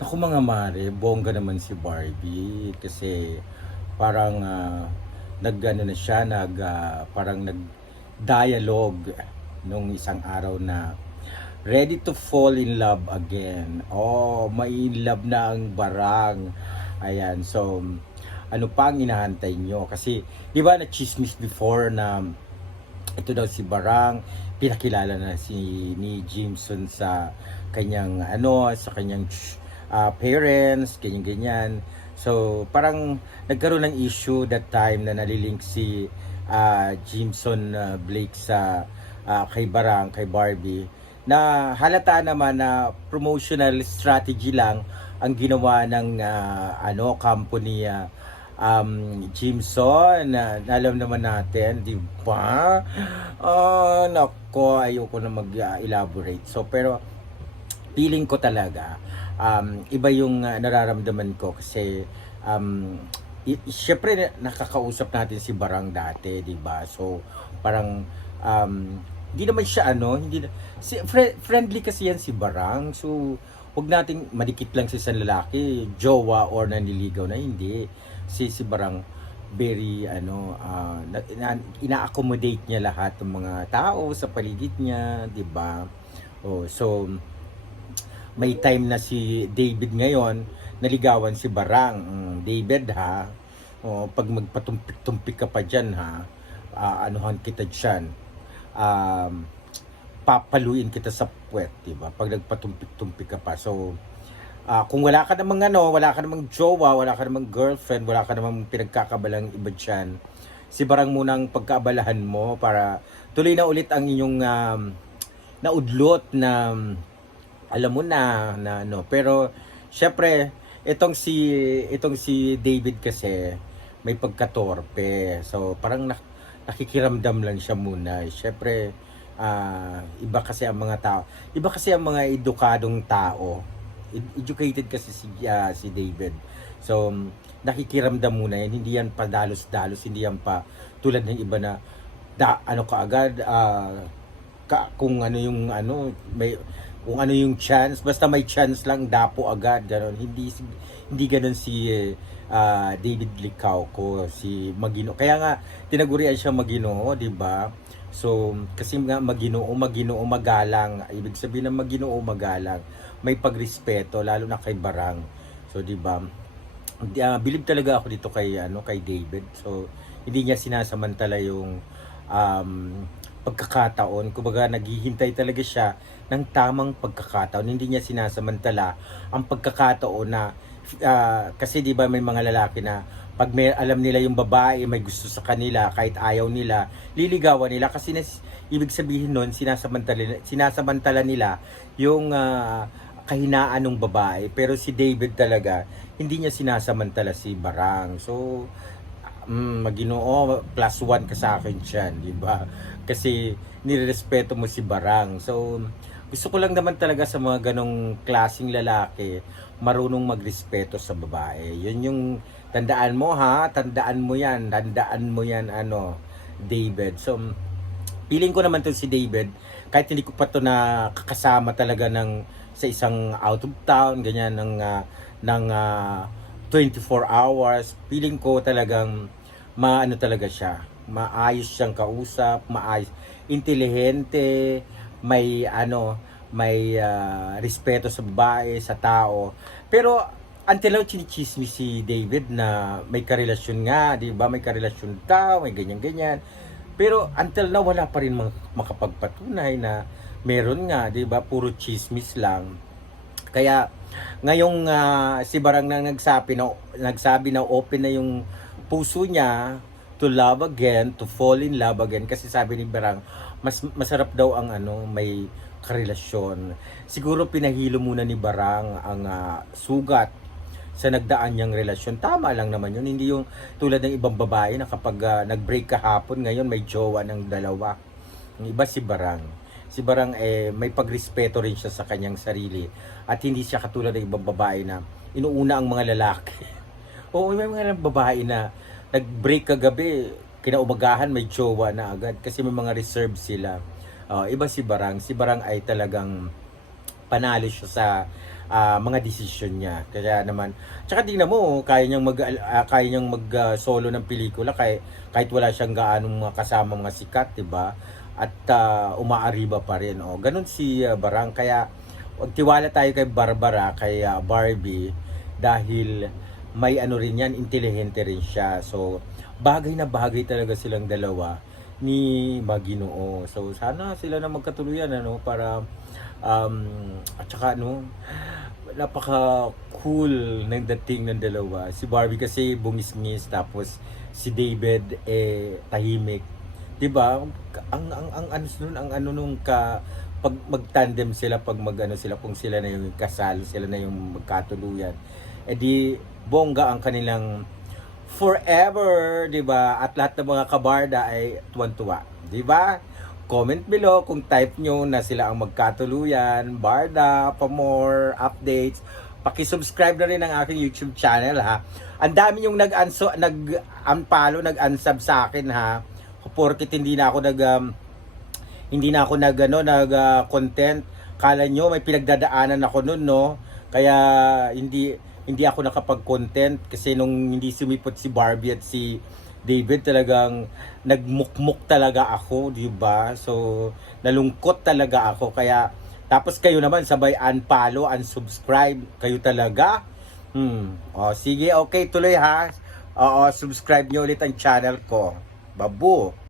Naku mga mare, bongga naman si Barbie kasi parang nag-ano na siya, parang nag-dialogue nung isang araw na ready to fall in love again. Oh, may in love na ang barang. Ayan, so ano pa ang inahantay nyo? Kasi, di ba na-chismis before na ito daw si Barang, pinakilala na ni Jameson sa kanyang sa kanyang parents, ganyan-ganyan. So, parang nagkaroon ng issue that time na nalilink si Jameson Blake sa kay Barang, kay Barbie, na halata naman na promotional strategy lang ang ginawa ng company Jimson, na alam naman natin, di ba? Nako, ayoko na mag-elaborate. So, pero feeling ko talaga, iba yung nararamdaman ko kasi syempre nakakausap natin si Barang dati, di ba? So, parang hindi naman siya hindi friendly kasi yan si Barang. So, wag nating madikit lang sa isang lalaki, jowa or nanliligaw na, hindi. Si Barang very ina-accommodate niya lahat ng mga tao sa paligid niya, 'di ba? Oh, so may time na si David ngayon naligawan si Barang. David ha. Oh, pag magpatumpik-tumpik ka pa diyan ha, anuhan kita diyan. Um, Papaluin kita sa puwet, 'di ba? Pag nagpatumpik-tumpik ka pa. So, kung wala ka namang wala ka namang jowa, wala ka namang girlfriend, wala ka namang pinagkakabalang iba diyan, si Barang munang pagkaabalahan mo para tuloy na ulit ang inyong naudlot na alam mo na pero syempre itong si David kasi may pagkatorpe. So parang nakikiramdam lang siya muna. Syempre iba kasi ang mga tao. Iba kasi ang mga edukadong tao. Educated kasi si David. So nakikiramdam muna yan. Hindi yan pa dalos-dalos, hindi yan pa tulad ng iba na ano ka agad kung ano yung may kung ano yung chance, basta may chance lang dapo agad ganon. Hindi ganon si David Licauco, si Maginoo. Kaya nga tinagurian siya Maginoo, di ba? So kasi nga Maginoo magalang, ibig sabihin ng Maginoo magalang, may pagrespeto lalo na kay Barang. So di ba? Believe talaga ako dito kay David. So hindi niya sinasamantala yung um, pagkakataon. Kumbaga naghihintay talaga siya ng tamang pagkakataon. Hindi niya sinasamantala ang pagkakataon na kasi 'di ba may mga lalaki na pag may alam nila yung babae may gusto sa kanila kahit ayaw nila, liligawan nila kasi ibig sabihin nun sinasamantala nila yung kahinaan ng babae. Pero si David talaga hindi niya sinasamantala si Barang. So Maginoo, plus one ka sa akin dyan, di ba? Kasi nirerespeto mo si Barang. So, gusto ko lang naman talaga sa mga ganong klaseng lalaki, marunong magrespeto sa babae. Yun yung tandaan mo ha, tandaan mo yan, David. So, feeling ko naman to si David, kahit hindi ko pa to na kakasama talaga sa isang out of town, ganyan, ng 24 hours, feeling ko talagang maano talaga siya, maayos siyang kausap, maayos, intelihente, may respeto sa babae, sa tao. Pero until now chinichismis si David na may karelasyon nga, 'di ba? May karelasyon ka, may ganyan-ganyan. Pero until now wala pa rin makapagpatunay na meron nga, 'di ba? Puro chismis lang. Kaya ngayong si Barang na nagsabi na open na yung puso niya to love again, to fall in love again, kasi sabi ni Barang masarap daw ang may karelasyon. Siguro pinahilo muna ni Barang ang sugat sa nagdaan niyang relasyon. Tama lang naman yun. Hindi yung tulad ng ibang babae na kapag nag-break kahapon, ngayon may jowa ng dalawa. Yung iba si Barang. Si Barang may pagrespeto rin siya sa kanyang sarili. At hindi siya katulad ng ibang babae na inuuna ang mga lalaki. Oo, may mga babae na nag-break kagabi, kinaumagahan may jowa na agad kasi may mga reserve sila. Iba si Barang. Si Barang ay talagang panalo siya sa mga desisyon niya. Kaya naman, tsaka tingnan mo, kaya niyang mag solo ng pelikula kahit wala siyang gaanong mga kasama mga sikat, 'di ba? At umaariba pa rin. Oh, ganun si Barang. Kaya wag tiwala tayo kay Barbara, kay Barbie dahil may ano rin yan, intelihente rin siya. So, bagay na bagay talaga silang dalawa ni Maginoo. So, sana sila na magkatuluyan, ano, para at saka ano, napaka cool ng dating ng dalawa. Si Barbie kasi bungis-ngis, tapos si David tahimik. 'Di ba? Ang ano nun, ang ano nung pag mag-tandem sila, pag mag-ano sila, kung sila na yung kasal, sila na yung magkatuluyan. Di bongga ang kanilang forever, 'di ba? At lahat ng mga kabarda ay tuwan-tuwa, 'di ba? Comment below kung type nyo na sila ang magkatuluyan, barda, pa more updates. Paki-subscribe na rin ang aking YouTube channel, ha. Ang dami yung nag-unfollow, nag-unsub sa akin, ha. Porkit hindi na ako content. Kala nyo may pinagdadaanan ako noon, no. Kaya hindi ako nakapag-content kasi nung hindi sumipot si Barbie at si David, talagang nagmukmuk talaga ako, 'di ba? So, nalungkot talaga ako. Kaya tapos kayo naman sabay unfollow, unsubscribe kayo talaga. O sige, okay, tuloy ha. Oo, subscribe niyo ulit ang channel ko. Babu.